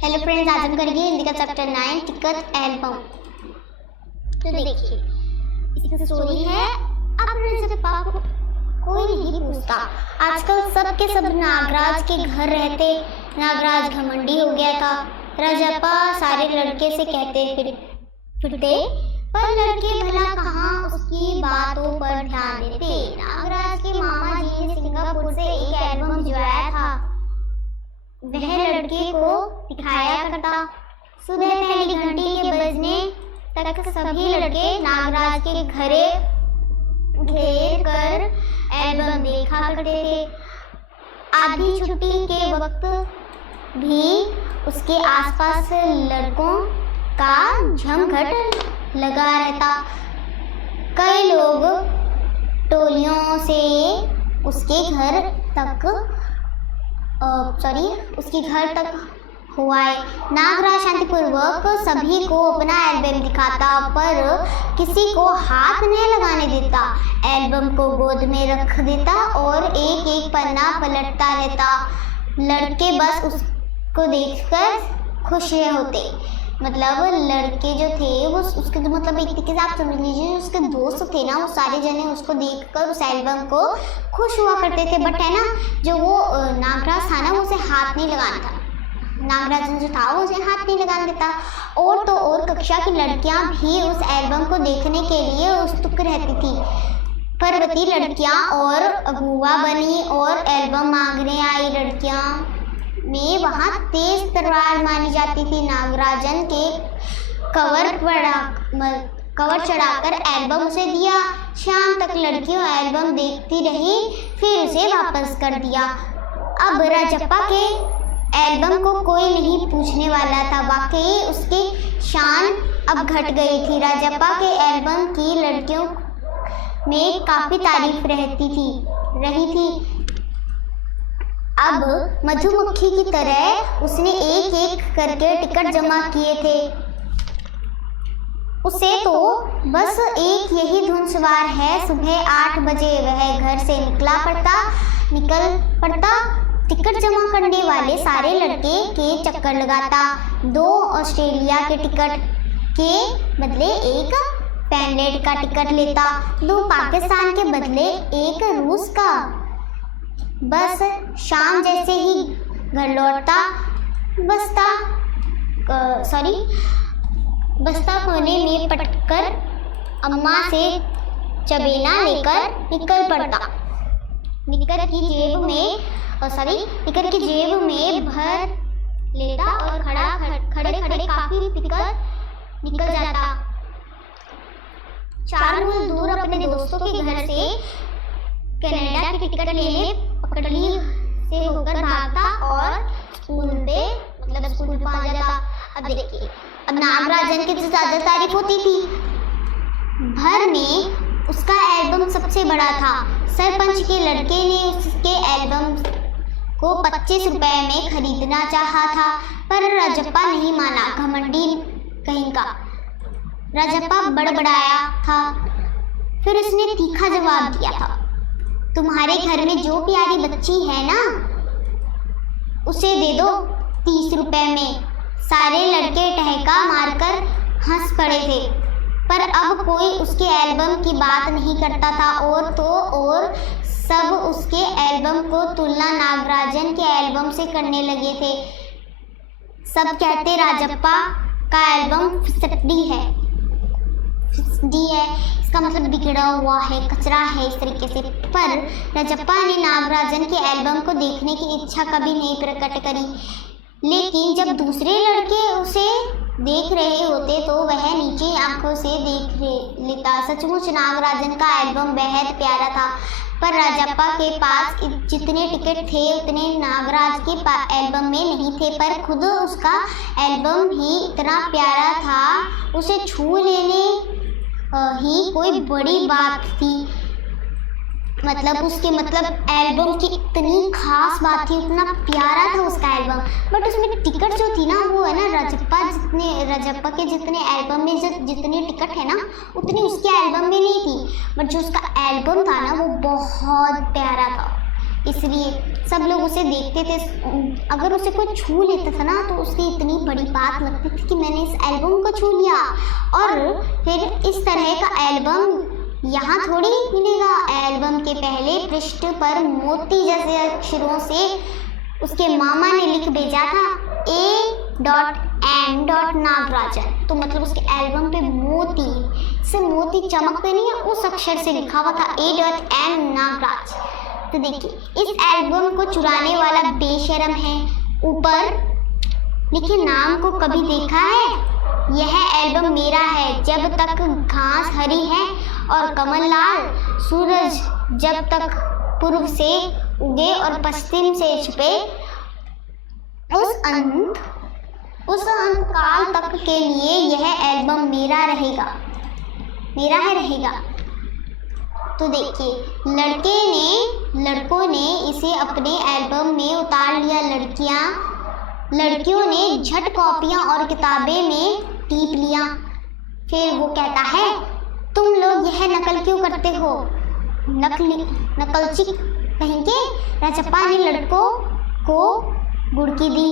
Hello friends, आज हम करेंगे हिंदी का चैप्टर 9 टिकट एल्बम। तो देखिए, इसकी स्टोरी है। अब रजप्पा को कोई नहीं पूछता। आजकल सबके सब नागराज के घर रहते। नागराज घमंडी हो गया था। रजप्पा सारे लड़के से कहते फिरते, पर लड़के भला कहाँ उसकी बातों पर ध्यान देते। नागराज के मामा जी ने सिंगापुर से एक एल्बम भिजवाया था, वह लड़के को दिखाया करता। सुबह पहली घंटी के बजने तक सभी लड़के नागराज के घरे घेर कर एल्बम देखा करते थे। आधी छुट्टी के वक्त भी उसके आसपास लड़कों का झमघट लगा रहता। कई लोग टोलियों से उसके घर तक हुआए। नागराज शांतिपूर्वक सभी को अपना एल्बम दिखाता, पर किसी को हाथ नहीं लगाने देता। एल्बम को गोद में रख देता और एक एक पन्ना पलटता रहता। लड़के बस उसको देखकर खुश होते। मतलब लड़के जो थे वो उसके मतलब एक तरीके से आप समझ लीजिए, उसके दोस्त थे ना, वो सारे जने उसको देखकर उस एल्बम को खुश हुआ करते थे। बट है ना, जो वो नागराज था ना, वो उसे हाथ नहीं लगाना था। नागराजन जो था वो उसे हाथ नहीं लगाने देता। और तो और कक्षा की लड़कियां भी उस एल्बम को देखने के लिए उत्सुक रहती थी। पर्वती लड़कियां और अगुआ बनी और एल्बम मांगने आई लड़कियां में वहाँ तेज तलवार मानी जाती थी। नागराजन के कवर चढ़ाकर एल्बम उसे दिया। शाम तक लड़कियों एल्बम देखती रही, फिर उसे वापस कर दिया। अब रजप्पा के एल्बम को कोई नहीं पूछने वाला था। वाकई उसकी शान अब घट गई थी। रजप्पा के एल्बम की लड़कियों में काफ़ी तारीफ रही थी। अब मधुमक्खी की तरह उसने एक एक करके टिकट जमा किए थे। उसे तो बस एक यही धुन सवार है। सुबह 8 बजे वह घर से निकल पड़ता। टिकट जमा करने वाले सारे लड़के के चक्कर लगाता। 2 ऑस्ट्रेलिया के टिकट के बदले एक फिनलैंड का टिकट लेता। 2 पाकिस्तान के बदले एक रूस का। बस शाम जैसे ही घर लौटता, बस्ता कोने में पटकर अम्मा से चबेना लेकर निकल पड़ता। निकर की जेब में भर लेता और खड़े काफी पीकर निकल जाता। 4 मील दूर अपने दोस्तों के घर से कनाडा की टिकट लेने पकड़ली से होकर भागता और स्कूल पहुंच जाता। अब देखिए, अब नागराजन की ज्यादा तारीफ होती थी। भर में उसका एल्बम सबसे बड़ा था। सरपंच के लड़के ने उसके एल्बम को 25 रुपए में खरीदना चाहा था, पर रजप्पा नहीं माना। घमंडी कहीं का रजप्पा बड़बड़ाया था। फिर उसने तीखा जवाब दिया था, तुम्हारे घर में जो प्यारी बच्ची है ना, उसे दे दो 30 रुपए में। सारे लड़के ठहाका मारकर हंस पड़े थे, पर अब कोई उसके एल्बम की बात नहीं करता था। और तो और सब उसके एल्बम को तुलना नागराजन के एल्बम से करने लगे थे। सब कहते रजप्पा का एल्बम फिसड्डी है, इसका मतलब बिगड़ा हुआ है, कचरा है, इस तरीके से। पर रजप्पा ने नागराजन के एल्बम को देखने की इच्छा कभी नहीं प्रकट करी। लेकिन जब दूसरे लड़के उसे देख रहे होते तो वह नीचे आंखों से देख लेता। सचमुच नागराजन का एल्बम बेहद प्यारा था, पर रजप्पा के पास जितने टिकट थे उतने नागराज के एल्बम में नहीं थे। पर खुद उसका एल्बम ही इतना प्यारा था, उसे छू लेने ही कोई बड़ी बात थी। उसके एल्बम की इतनी खास बात थी, इतना प्यारा था उसका एल्बम। बट उसमें टिकट जो थी ना, वो है ना रजप्पा के जितने एल्बम में जितने टिकट है ना, उतनी उसके एल्बम में नहीं थी। बट जो उसका एल्बम था ना, वो बहुत प्यारा था। इसलिए सब लोग उसे देखते थे। अगर उसे कोई छू लेता था ना तो उसकी इतनी बड़ी बात लगती थी कि मैंने इस एल्बम को छू लिया। और फिर इस तरह का एल्बम यहाँ थोड़ी मिलेगा। एल्बम के पहले पृष्ठ पर मोती जैसे अक्षरों से उसके मामा ने लिख भेजा था A.M. नागराजन। तो मतलब उसके एल्बम पे मोती से मोती चमकते नहीं है, उस अक्षर से लिखा हुआ था A.M. नागराज। तो देखिए इस एल्बम को चुराने वाला बेशरम है। ऊपर लिखे नाम को कभी देखा है? यह एल्बम मेरा है जब तक घास हरी है और कमल लाल। सूरज जब तक पूर्व से उगे और पश्चिम से छुपे, उस अंतकाल तक के लिए यह एल्बम मेरा रहेगा, मेरा है रहेगा। तो देखिए लड़कों ने इसे अपने एल्बम में उतार लिया। लड़कियों ने झट कॉपियां और किताबें में टीप लिया। फिर वो कहता है, तुम लोग यह नकल क्यों करते हो? नकलची कहेंगे। राजप्पा ने लड़कों को गुड़की दी।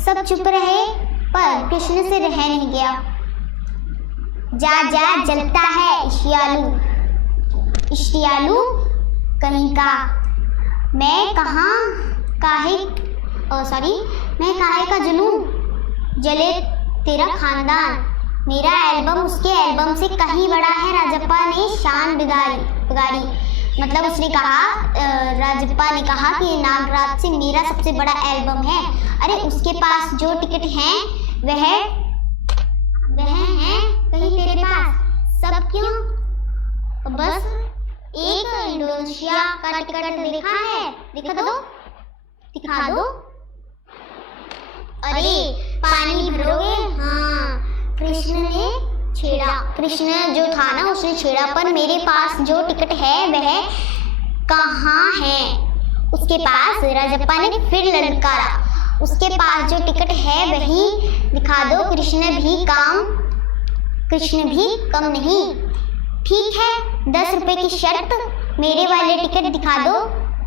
सब चुप रहे पर कृष्ण से रह नहीं गया। जा जलता है इश्तियालू कहीं का। मैं काहे का जुलूं जले तेरा खानदान। मेरा एल्बम उसके एल्बम से कहीं बड़ा है। राजप्पा ने शान बिगाड़ी। मतलब उसने कहा, राजप्पा ने कहा कि नागराज से मेरा सबसे बड़ा एल्बम है। अरे उसके पास जो टिकट हैं वह हैं कहीं तेरे पास। सब क्यों? तो बस एक इंडोनेशिया का टिकट दिखा दो। अरे पानी भरोगे? हाँ, कृष्ण जो था ना उसने छेड़ा, पर मेरे पास जो टिकट है वह कहाँ है? उसके पास। राजप्पा ने फिर ललकारा। उसके पास जो टिकट है वही दिखा दो। कृष्ण भी कम नहीं। ठीक है, 10 रुपए की शर्त। मेरे वाले टिकट दिखा दो।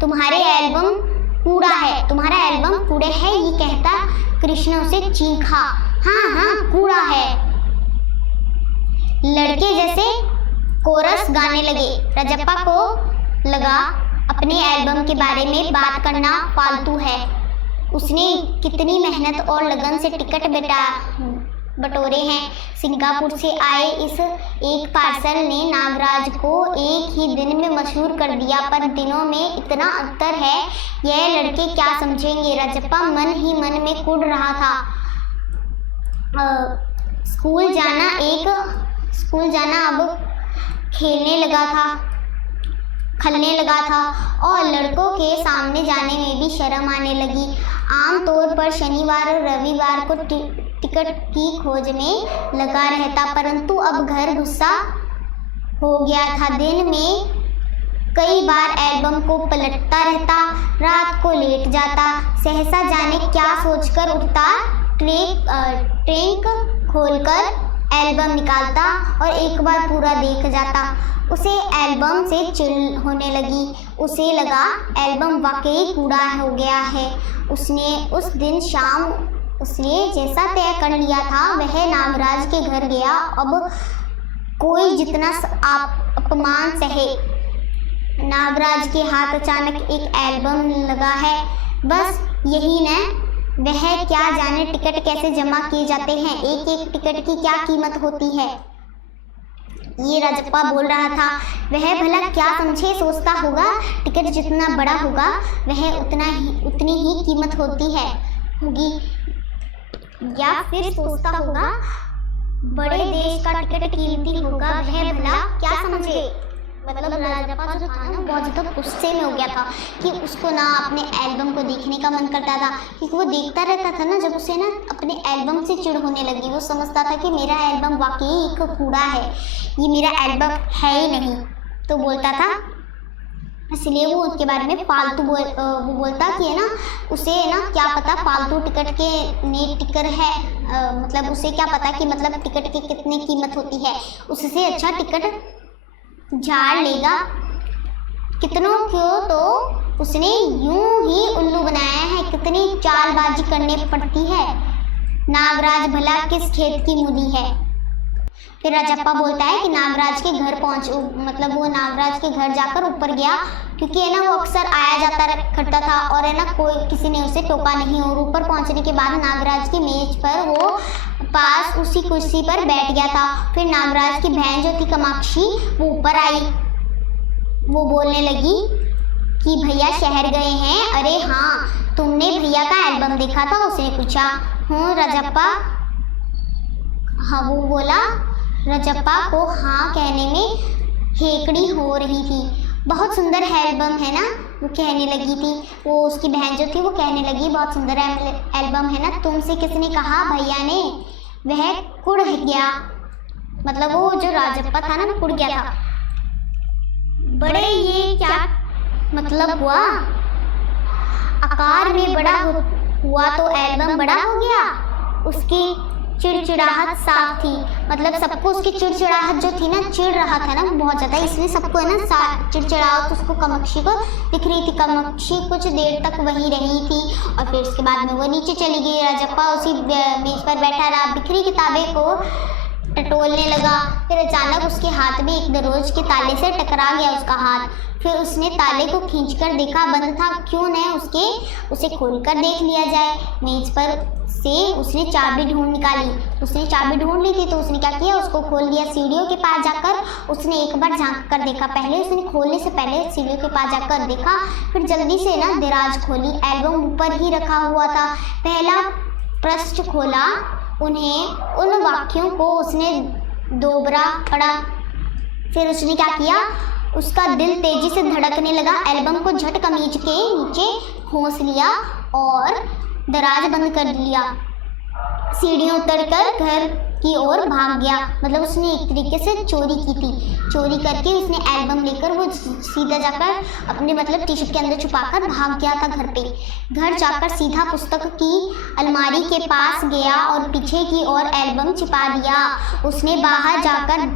तुम्हारा एल्बम कूड़ा है, ये कहता कृष्ण उसे चीखा। हाँ, कूड़ा है। लड़के जैसे कोरस गाने लगे। राजप्पा को लगा अपने एल्बम के बारे में बात करना फालतू है। उसने कितनी मेहनत और लगन से टिकट बटोरे हैं। सिंगापुर से आए इस एक पार्सल ने नागराज को एक ही दिन में मशहूर कर दिया, पर दिनों में इतना अंतर है, यह लड़के क्या समझेंगे? राजप्पा मन ही मन में कुढ़ रहा था। स्कूल जाना अब खलने लगा था और लड़कों के सामने जाने में भी शर्म आने लगी। आमतौर पर शनिवार और रविवार को टिकट की खोज में लगा रहता, परंतु अब घर गुस्सा हो गया था। दिन में कई बार एल्बम को पलटता रहता, रात को लेट जाता, सहसा जाने क्या सोचकर उठता, ट्रंक खोलकर एल्बम निकालता और एक बार पूरा देख जाता। उसे एल्बम से चिढ़ होने लगी। उसे लगा एल्बम वाकई कूड़ा हो गया है। उसने उस दिन शाम उसने जैसा तय कर लिया था वह नागराज के घर गया। अब कोई जितना अपमान सहे, नागराज के हाथ अचानक एक एल्बम लगा है। बस यही न, वह क्या जाने टिकट कैसे जमा किए जाते हैं, एक एक टिकट की क्या कीमत होती है। ये राजप्पा बोल रहा था। वह भला क्या समझे, सोचता होगा टिकट जितना बड़ा होगा वह उतनी ही कीमत होगी, या फिर सोचता होगा बड़े देश का टिकट कीमती होगा। वह भला क्या समझे। मतलब राजप्पा जो था ना बहुत ज़्यादा गुस्से में हो गया था कि उसको ना अपने एल्बम को देखने का मन करता था, क्योंकि वो देखता रहता था ना, जब उसे ना अपने एल्बम से चिढ़ होने लगी। वो समझता था कि मेरा एल्बम वाकई एक कूड़ा है, ये मेरा एल्बम है ही नहीं। तो बोलता था, इसलिए वो उसके बारे में फालतू वो बोलता कि है ना, उसे ना क्या पता फालतू टिकट के नेट टिकर है, मतलब उसे क्या पता कि मतलब टिकट की कितनी कीमत होती है। उससे अच्छा टिकट झाड़ लेगा कितनों क्यों, तो उसने यूं ही उल्लू बनाया है। कितनी चालबाजी करनी पड़ती है। नागराज भला किस खेत की मूली है। फिर राजप्पा बोलता है कि नागराज के घर मतलब वो नागराज के घर जाकर ऊपर गया, क्योंकि है ना वो अक्सर आया जाता करता था और है ना कोई किसी ने उसे टोका नहीं। और ऊपर पहुंचने के बाद नागराज की मेज पर वो पास उसी कुर्सी पर बैठ गया था। फिर नागराज की बहन जो थी कामाक्षी वो ऊपर आई। वो बोलने लगी कि भैया शहर गए हैं। अरे हाँ, तुमने भैया का एल्बम देखा था? उसने पूछा। हूँ राजप्पा। हाँ, वो बोला। राजप्पा को हाँ कहने में हेकड़ी हो रही थी। बहुत सुंदर एल्बम है ना, वो कहने लगी थी। वो उसकी बहन जो थी वो कहने लगी बहुत सुंदर एल्बम है ना। तुमसे किसने कहा? भैया ने। वह कुड़ गया, मतलब वो जो राजप्पा था ना कुड़ गया था। बड़े ये क्या मतलब हुआ? आकार में बड़ा हुआ तो एल्बम बड़ा हो गया। उसकी चिड़चिड़ाहट साफ थी, मतलब सबको उसकी चिड़चिड़ाहट जो थी ना, चिढ़ रहा था ना बहुत ज़्यादा, इसलिए सबको है ना चिड़चिड़ाहट उसको कामाक्षी को दिख रही थी। कामाक्षी कुछ देर तक वहीं रही थी और फिर उसके बाद में वो नीचे चली गई। राजप्पा उसी मेज पर बैठा रहा, बिखरी किताबें को टटोलने लगा। फिर अचानक उसके हाथ में एक दरोज के ताले से टकरा गया उसका हाथ। फिर उसने ताले को खींचकर देखा, बंद था। क्यों न उसे खोलकर देख लिया जाए। मेज पर से उसने चाबी ढूंढ निकाली। उसने चाबी ढूंढ ली थी तो उसने क्या किया, उसको खोल दिया। सीढ़ियों के पास जाकर उसने एक बार झांक कर देखा। पहले उसने खोलने से पहले सीढ़ियों के पास जाकर देखा, फिर जल्दी से ना दराज खोली। एल्बम ऊपर ही रखा हुआ था। पहला पृष्ठ खोला, उन वाक्यों को उसने दोबारा पढ़ा। फिर उसने क्या किया, उसका दिल तेजी से धड़कने लगा। एल्बम को झट कमीज के नीचे खोस लिया और दराज बंद कर लिया। सीढ़ियाँ उतरकर घर की ओर भाग गया। मतलब उसने एक तरीके से चोरी की थी। चोरी करके उसने एल्बम लेकर वो सीधा जाकर अपने मतलब टी शर्ट के अंदर छुपाकर भाग गया था घर पे। घर जाकर सीधा पुस्तक की अलमारी के पास गया और पीछे की ओर एल्बम छिपा दिया। उसने बाहर जाकर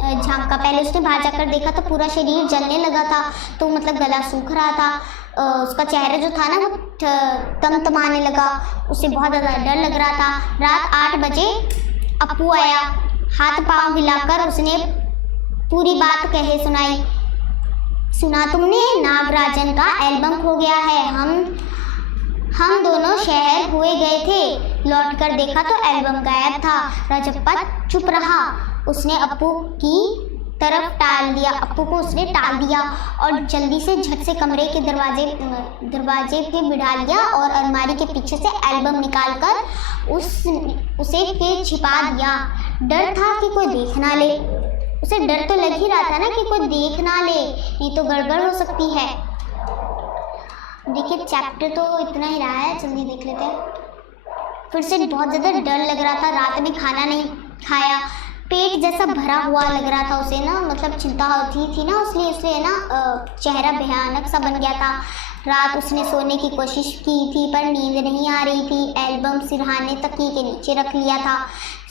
झांका। पहले उसने बाहर जाकर देखा तो पूरा शरीर जलने लगा था, तो मतलब गला सूख रहा था। उसका चेहरा जो था ना वो तमतमाने लगा। उसे बहुत ज़्यादा डर लग रहा था। रात 8 बजे अप्पू आया। हाथ पांव हिलाकर उसने पूरी बात कहे सुनाई। सुना तुमने, नागराजन का एल्बम खो गया है। हम दोनों शहर हुए गए थे, लौटकर देखा तो एल्बम गायब था। राजप्पा चुप रहा। उसने अप्पू की तरफ अप्पू को उसने टाल दिया और जल्दी से झट से कमरे के दरवाजे पे बिठा लिया और अलमारी के पीछे से एल्बम निकालकर उसे फिर छिपा दिया। डर था कि कोई देख ना ले। उसे डर तो लग ही रहा था ना कि कोई देख ना ले, नहीं तो गड़बड़ हो सकती है। देखिए चैप्टर तो इतना ही रहा है, जल्दी देख लेते हैं। फिर से बहुत ज़्यादा डर लग रहा था। रात में खाना नहीं खाया, पेट जैसा भरा हुआ लग रहा था उसे ना, मतलब चिंता होती थी ना, इसलिए ना चेहरा भयानक सा बन गया था। रात उसने सोने की कोशिश की थी पर नींद नहीं आ रही थी। एल्बम सिरहाने तकिए के नीचे रख लिया था।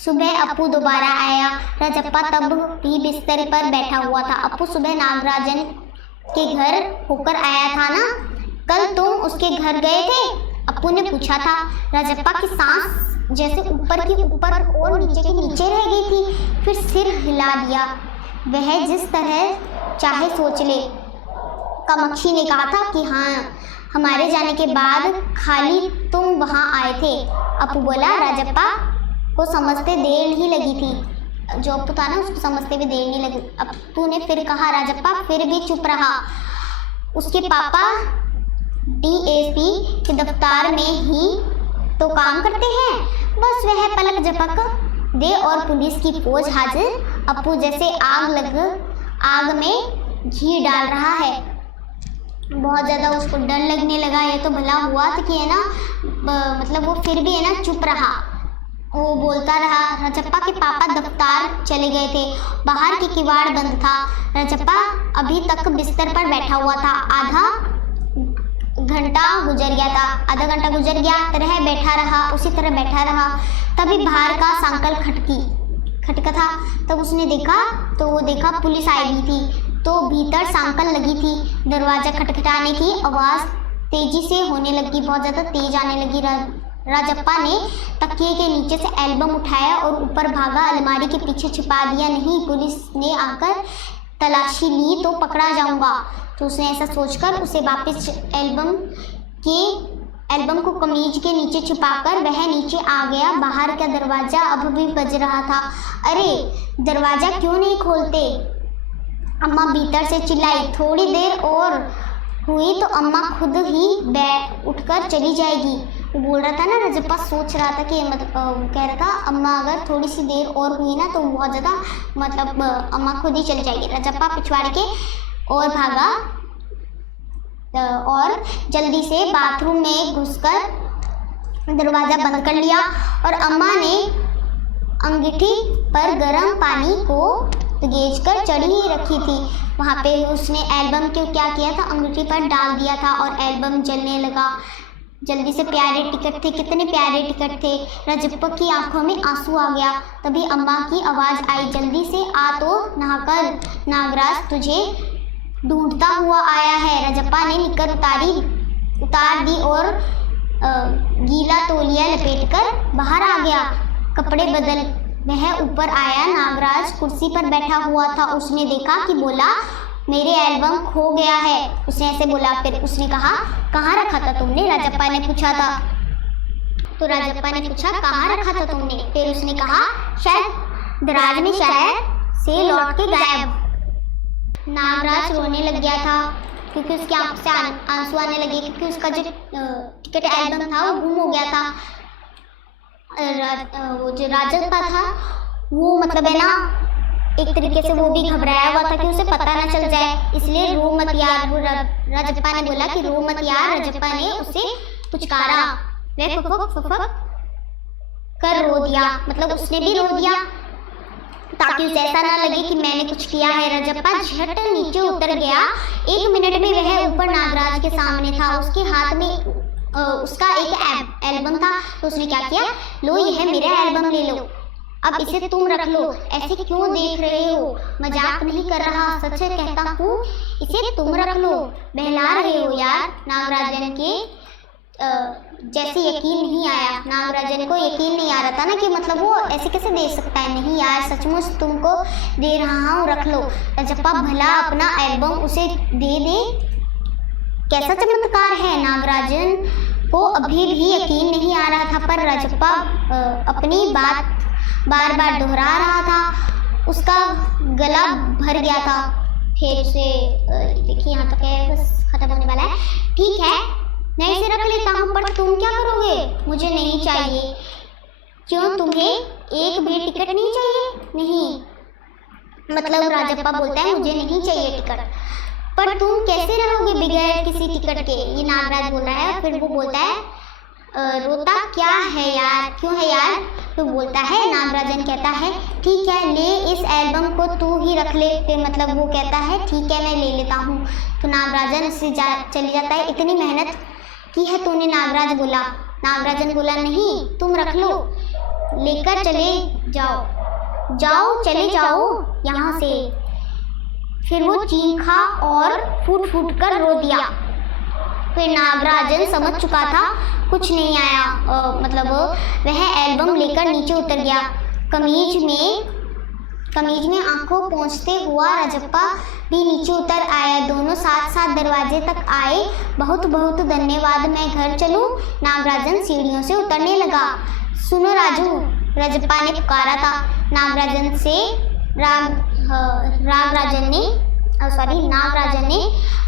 सुबह अप्पू दोबारा आया। राजप्पा तब भी बिस्तर पर बैठा हुआ था। अप्पू सुबह नागराजन के घर होकर आया था ना, कल तुम उसके घर गए थे? अप्पू ने पूछा था। राजप्पा की सांस जैसे ऊपर की ऊपर और नीचे की नीचे रह गई थी। फिर सिर हिला दिया। वह जिस तरह चाहे सोच ले। कामाक्षी ने कहा था कि हाँ, हमारे जाने के बाद खाली तुम वहाँ आए थे। अप्पू बोला। राजप्पा को समझते देर ही लगी थी। जो अप्पू था ना उसको समझते हुए देर नहीं लगी। अप्पू ने फिर कहा। राजप्पा फिर भी चुप रहा। उसके पापा DAP के दफ्तर में ही तो काम करते हैं, बस वह पलक झपक दे और पुलिस की फौज हाजिर। अप्पू जैसे आग में घी डाल रहा है। बहुत ज़्यादा उसको डर लगने लगा। ये तो भला हुआ था कि है ना, मतलब वो फिर भी है ना चुप रहा। वो बोलता रहा। राजप्पा के पापा दफ्तर चले गए थे। बाहर की किवाड़ बंद था। राजप्पा अभी तक बिस्तर पर बैठा हुआ था। आधा घंटा गुजर गया। उसी तरह बैठा रहा। तभी बाहर का सांकल खटका था। तब उसने देखा पुलिस आई हुई थी। तो भीतर सांकल लगी थी। दरवाज़ा खटखटाने की आवाज़ तेजी से होने लगी, बहुत ज़्यादा तेज आने लगी। राजप्पा ने तकिए के नीचे से एल्बम उठाया और ऊपर भागा, अलमारी के पीछे छिपा दिया। नहीं, पुलिस ने आकर तलाशी ली तो पकड़ा जाऊंगा। तो उसने ऐसा सोचकर उसे वापस एल्बम को कमीज के नीचे छिपाकर वह नीचे आ गया। बाहर का दरवाज़ा अब भी बज रहा था। अरे, दरवाज़ा क्यों नहीं खोलते? अम्मा भीतर से चिल्लाई। थोड़ी देर और हुई तो अम्मा खुद ही उठकर चली जाएगी। वो बोल रहा था ना, रजप्पा सोच रहा था कि कह रहा था अम्मा अगर थोड़ी सी देर और हुई ना तो बहुत ज़्यादा अम्मा खुद ही चली जाएगी। रजप्पा पिछवाड़े के और भागा और जल्दी से बाथरूम में घुसकर दरवाज़ा बंद कर लिया और अम्मा ने अंगीठी पर गर्म पानी को गेज कर चढ़ी रखी थी। वहाँ पे उसने एल्बम को क्या किया था, अंगूठी पर डाल दिया था और एल्बम जलने लगा। जल्दी से प्यारे टिकट थे, कितने प्यारे टिकट थे। रजप्पा की आंखों में आंसू आ गया। तभी अम्मा की आवाज़ आई, जल्दी से आ तो नहाकर, नागराज तुझे ढूंढता हुआ आया है। रजप्पा ने निकर उतार दी और गीला तौलिया लपेटकर बाहर आ गया। कपड़े बदल वह ऊपर आया। नागराज कुर्सी पर बैठा हुआ था। उसने देखा कि बोला, मेरे एल्बम खो गया है। उसने ऐसे बोला। फिर उसने कहा, कहाँ रखा था तुमने? राजप्पा ने पूछा था। तो राजप्पा ने पूछा, कहाँ रखा था तुमने? फिर उसने कहा, शायद दराज में शायद से लौट के गायब। नागराज रोने लग गया था क्योंकि उसकी आंख से आंसू आने लगे, क्योंकि उसका जो टिकट एल्बम था वो गुम हो गया था। वो जो राजप्पा था वो मतलब है ना, एक तरीके से वो भी घबराया हुआ था कि उसे पता ना चल जाए, इसलिए रो मत यार। वो राजप्पा ने बोला कि रो मत यार। राजप्पा ने उसे पुचकारा। वह फुफक कर रो दिया, मतलब उसने भी रो दिया ताकि उसे ऐसा ना लगे कि मैंने कुछ किया है। रजप्पा झट नीचे उतर गया। 1 मिनट में वह ऊपर नागराज के सामने था। उसके हाथ में उसका एक एल्बम था। तो उसने क्या किया, लो यह मेरा एल्बम ले लो, अब इसे तुम रख लो। ऐसे क्यों देख रहे हो? मजाक नहीं कर रहा, सच कहता हूँ, इसे तुम रख लो। बहला रहे हो यार। नागराजन के जैसे यकीन नहीं आया। नागराजन को यकीन नहीं आ रहा था ना कि मतलब वो ऐसे कैसे दे सकता है। नहीं यार, सचमुच तुमको दे रहा हूँ, रख लो। रजप्पा भला अपना एल्बम उसे दे। कैसा चमत्कार है। नागराजन को अभी भी यकीन नहीं आ रहा था, पर रजप्पा अपनी बात बार बार दोहरा रहा था। उसका गला भर गया था। फिर से देखिए यहाँ तक है, बस खत्म होने वाला है। ठीक है, मैं इसे रख लेता हूँ, पर तुम क्या करोगे? मुझे नहीं चाहिए। क्यों, तुम्हें एक भी टिकट नहीं चाहिए? नहीं, मतलब राजप्पा बोलता है मुझे नहीं चाहिए टिकट। पर तुम कैसे रहोगे बगैर किसी टिकट के? ये नागराज बोल रहा है। फिर वो बोलता है, रोता क्या है यार, क्यों है यार? तो बोलता है, नागराजन कहता है, ठीक है ले, इस एल्बम को तू ही रख ले। फिर मतलब वो कहता है ठीक है मैं ले लेता हूँ। तो नागराजन उससे चली जाता है। इतनी मेहनत की है तूने, नागराज बोला। नागराजन बोला, नहीं तुम रख लो, लेकर चले जाओ, चले जाओ यहाँ से। फिर वो चीखा और फूट कर रो दिया। फिर नागराजन समझ चुका था कुछ नहीं आया, मतलब वह एल्बम लेकर नीचे उतर गया। कमीज में आंखों पहुंचते हुआ रजप्पा भी नीचे उतर आया। दोनों साथ साथ दरवाजे तक आए। बहुत बहुत धन्यवाद, मैं घर चलूं? नागराजन सीढ़ियों से उतरने लगा। सुनो राजू, रजप्पा ने पुकारा था। नागराजन ने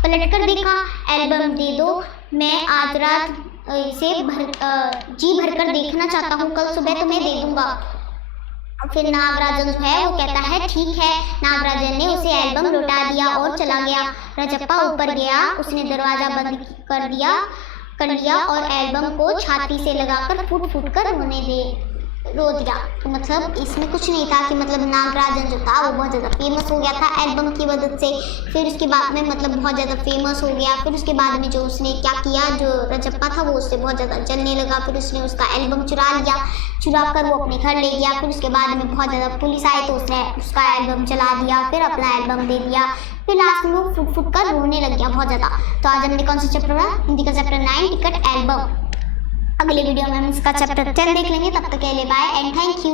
पलटकर देखा। एल्बम दे दो, मैं आज रात इसे जी भरकर देखना चाहता हूँ, कल सुबह तुम्हें दे दूंगा। फिर नागराजन जो है वो कहता है ठीक है। नागराजन ने उसे एल्बम लौटा दिया और चला गया। रजप्पा ऊपर गया, उसने दरवाज़ा बंद कर लिया और एल्बम को छाती से लगाकर फूट कर रो दिया। तो मतलब इसमें कुछ नहीं था कि मतलब नागराजन जो था वो बहुत ज़्यादा फेमस हो गया था एल्बम की मदद से। फिर उसके बाद में मतलब बहुत ज़्यादा फेमस हो गया। फिर उसके बाद में जो उसने क्या किया, जो रजप्पा था वो उससे बहुत ज़्यादा जलने लगा। फिर उसने उसका एल्बम चुरा कर वो अपने घर ले गया। फिर उसके बाद में बहुत ज़्यादा पुलिस आई तो उसने उसका एल्बम जला दिया, फिर अपना एल्बम दे दिया। फिर लास्ट में वो फुट फुट कर रोने लग गया बहुत ज़्यादा। तो आज हमने कौन सा चैप्टर पढ़ा? हिंदी का चैप्टर 9 टिकट एल्बम। अगले वीडियो में हम इसका चैप्टर 10 देख लेंगे। तब तक के लिए बाय एंड थैंक यू।